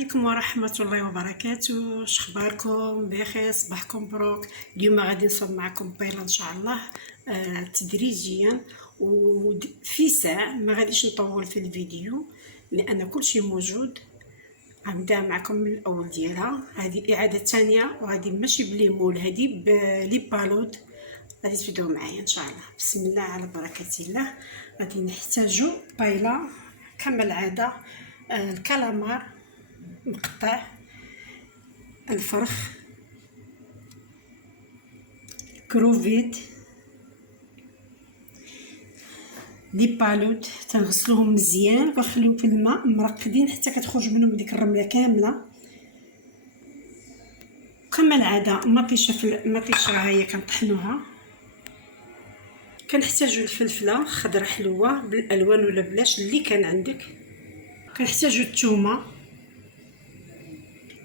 عليكم ورحمة الله وبركاته. شخباركم؟ بخير؟ صباحكم مبروك. اليوم غادي نصب معكم بيضة ان شاء الله تدريجيا وفي ساعة. ما غاديش نطول في الفيديو لان كل شيء موجود. غنبدا معكم من الاول ديالها. هذه اعاده ثانيه وهذه ماشي بليمون، هذه بلي بالود. غادي تبداو معايا ان شاء الله. بسم الله على بركه الله. غادي نحتاجوا بيضه كما العاده، الكالامار مقطع، الفرخ، كروفيت، لي بالود تنغسلوهم مزيان ونخليهم في الماء مرقدين حتى كتخرج منهم ديك الرمله كامله. كما العاده مطيشه هي كنطحنوها. كنحتاجوا الفلفله خضره حلوه بالالوان ولا بلاش اللي كان عندك. كنحتاجوا الثومه،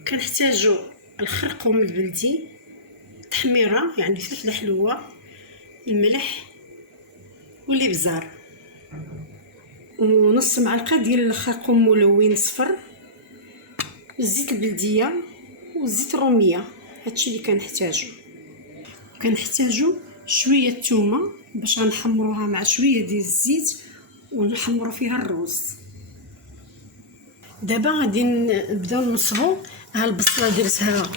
كنحتاجوا الخرقوم البلدي، تحميره يعني فلفله حلوه، الملح والابزار، ونص معلقه ديال الخرقوم ملون صفر، الزيت البلديه والزيت الروميه. هادشي اللي كنحتاجو. كنحتاجو شويه الثومه باش غنحمروها مع شويه ديال الزيت ونحمروا فيها الروز. دابا غادي نبداو نصبوا. ها البصله درتها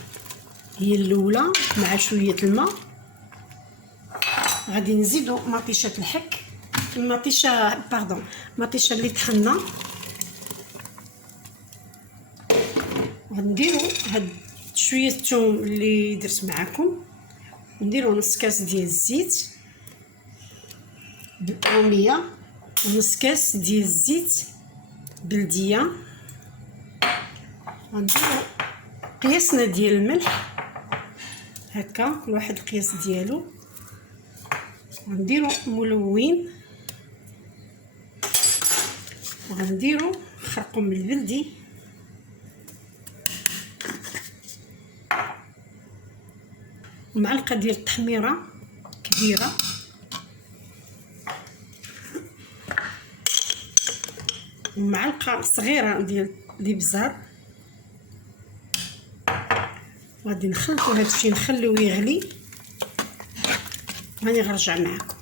هي الاولى مع شويه الماء. غادي نزيدوا مطيشه الحك، مطيشه اللي طحنا. غنديروا هاد شويه الثوم اللي درت معكم، نديروا نص كاس ديال الزيت بالروميه ونص كاس ديال الزيت بلديه. غنديروا قياسنا ديال الملح هكا، كل واحد القياس ديالو. غنديروا ملون، وغنديروا خرقوم البلدي، ومعلقه ديال التحميره كبيره، ومعلقه صغيره ديال الابزار. غادي نخلطوا هادشي، نخليوه يغلي. راني غنرجع معكم.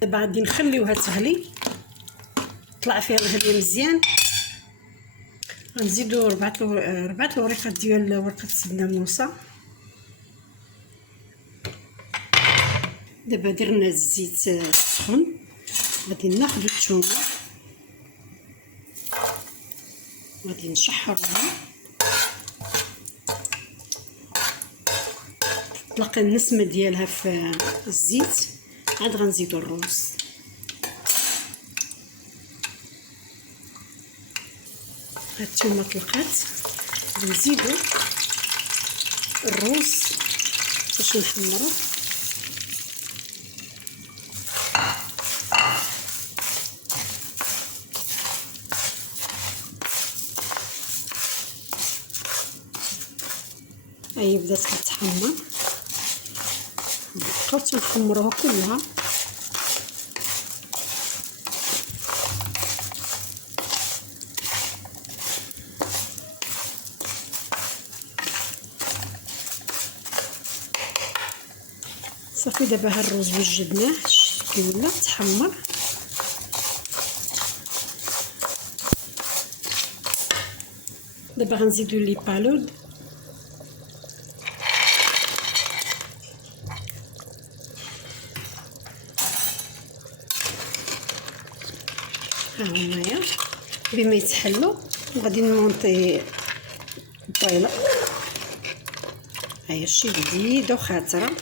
دابا غادي نخليوها تغلي، طلع فيها الغليه مزيان. غنزيدوا ربعه الوريقات ديال ورقه سيدنا موسى. دابا درنا الزيت سخون، غادي ناخذ الثومه غادي نشحروها. تطلق النسمه ديالها في الزيت. عاد غنزيدوا الروز. هاد الثومه طلقات، غنزيدوا الروز باش نحمروه. هي بدات كتحمر، نبقاو تنحمروها كلها. صافي دابا ها الروز وجدناه كي ولا تحمر. دابا غنزيدو لي بالود، ها هنايا بما يتحلوا. وغادي نمونطي البيضه، هاهي شي جديده وخاطره.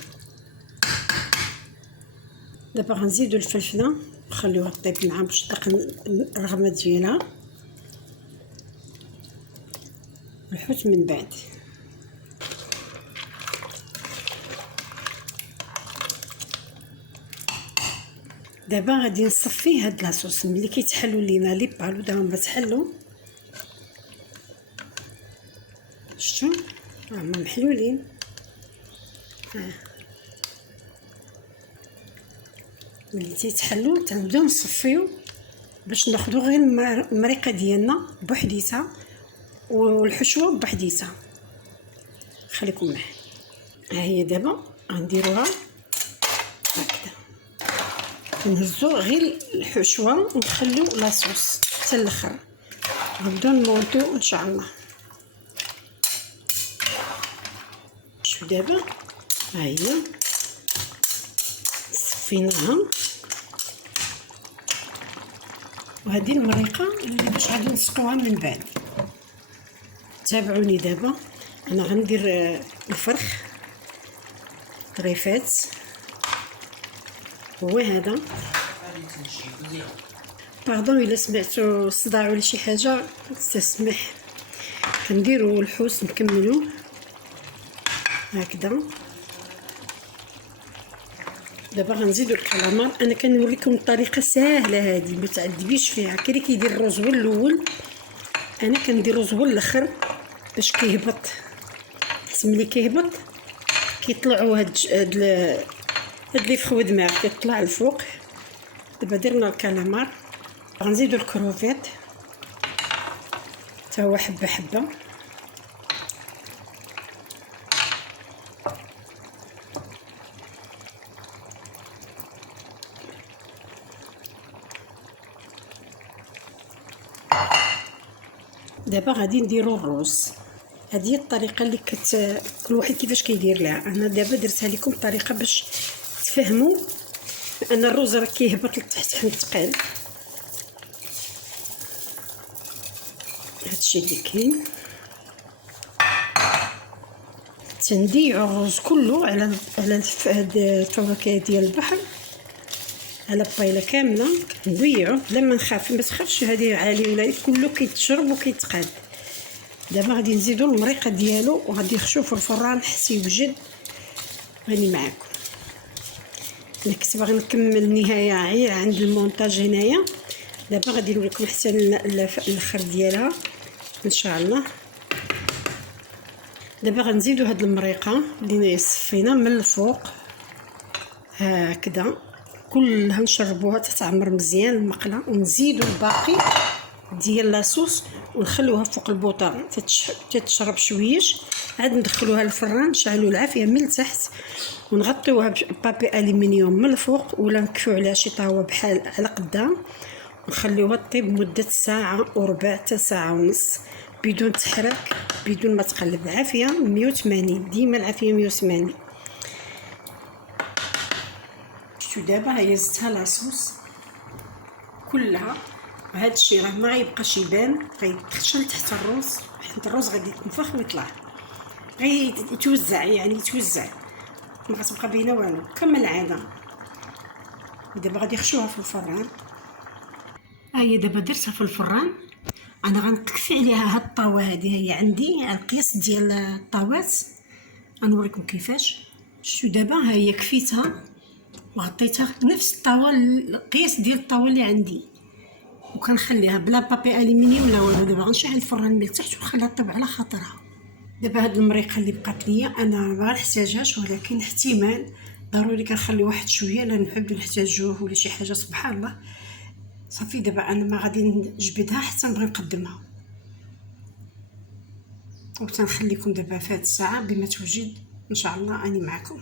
دابا غنزيدو الفلفله نخليوها طيب معها باش تدق الرغمه ديالها، الحوت من بعد. دابا غادي نصفي هاد لاصوص. ملي كيتحلوا لينا لي بالود هما تحلوا، شفتوا هما محلولين. ملي تيتحلوا تنبداو نصفيو باش ناخذوا غير المريقه ديالنا بوحديتها، والحشوه بحديتها. خليكم معايا. ها هي دابا غنديروها هكذا، نهزو غير الحشوه ونخليو لاصوص حتى الاخر، نبداو نمونطيو ان شاء الله. شوف دابا ها هي صفيناها، وهذه المريقه اللي باش غادي نسقوها من بعد. تابعوني. دابا انا غندير الفرخ طريفات، هو هذا. باردون الا سمعتو الصداع ولا شي حاجه تسمح. كنديروا الحوس نكملوه هكذا. دابا غنزيدو الكالامار. انا كنوريكم الطريقه ساهله هذه، ما تعذبيش فيها. كاين اللي كيدير الرز هو الاول، انا كندير الرز هو الاخر باش كيهبط. حيت ملي كيهبط كيطلعوا هاد لي فخو دماغ كيطلع الفوق. دابا درنا الكالامار، غنزيدو الكروفيت حتى هو حبه حبه. دابا غادي نديرو الروز. هذه هي الطريقه اللي كل واحد كيفاش كيدير لها. انا دابا درتها لكم طريقه باش تفهموا ان الروز راه كيهبط لتحت حيت ثقيل. هادشي اللي كاين. تنديعو الروز كله على هاد الفواكه ديال البحر، على بايله كامله كنديعو بلا ما نخاف. ما تخافش هذه عاليه ولا كله كيتشرب وكيتقاد. دابا غادي نزيدو المريقه ديالو وغادي نخشوه في الفران حتى يوجد. راني معاكم. انا كنت باغي نكمل النهايه غير عند المونتاج هنايا. دابا غادي نوريكم حتى الاخر ديالها ان شاء الله. دابا غنزيدو هاد المريقه اللي صفينا من الفوق هكذا كلها، نشربوها تتعمر مزيان المقله، ونزيدو الباقي ديال لاصوص ونخلوها فوق البوطه تتشرب شويش. عاد ندخلوها للفران، نشعلوا العافيه من التحت ونغطيوها ببابي الومنيوم من الفوق، ولا نكفيو عليها شي طاوه بحال على قدام، ونخليوها طيب مده ساعه وربع حتى ساعه ونص بدون تحرك بدون ما تقلب. عافيه 180، ديما العافيه 180. شتو دابا هي زدتها لاصوص كلها. هاد الشيء راه ما غيبقاش يبان، غيتخشن تحت الرز حيت الرز غادي يتنفخ ويطلع، يتوزع يعني يتوزع، ما غتبقى باينه والو كما العاده. دابا غادي نخشوها في الفران. ها هي دابا درتها في الفران. انا غنكفي عليها هاد الطاوه هذه، هي عندي القياس ديال الطاوات غنوريكم كيفاش. شتو دابا ها هي كفيتها وغطيتها نفس الطاوه، القياس ديال الطاوه اللي عندي، وكنخليها بلا بابي الومنيوم لا والو. دابا غنشعل الفران من التحت ونخليها طيب على خاطرها. دابا هاد المريقه اللي بقات ليا انا ما غنحتاجهاش، ولكن احتمال ضروري كنخلي واحد شويه لا نحب نحتاجوه ولا شي حاجه سبحان الله. صافي دابا انا ما غادي نجبدها حتى نبغي نقدمها، وتنخليكم دابا في هاد الساعه بما توجد ان شاء الله. اني معكم.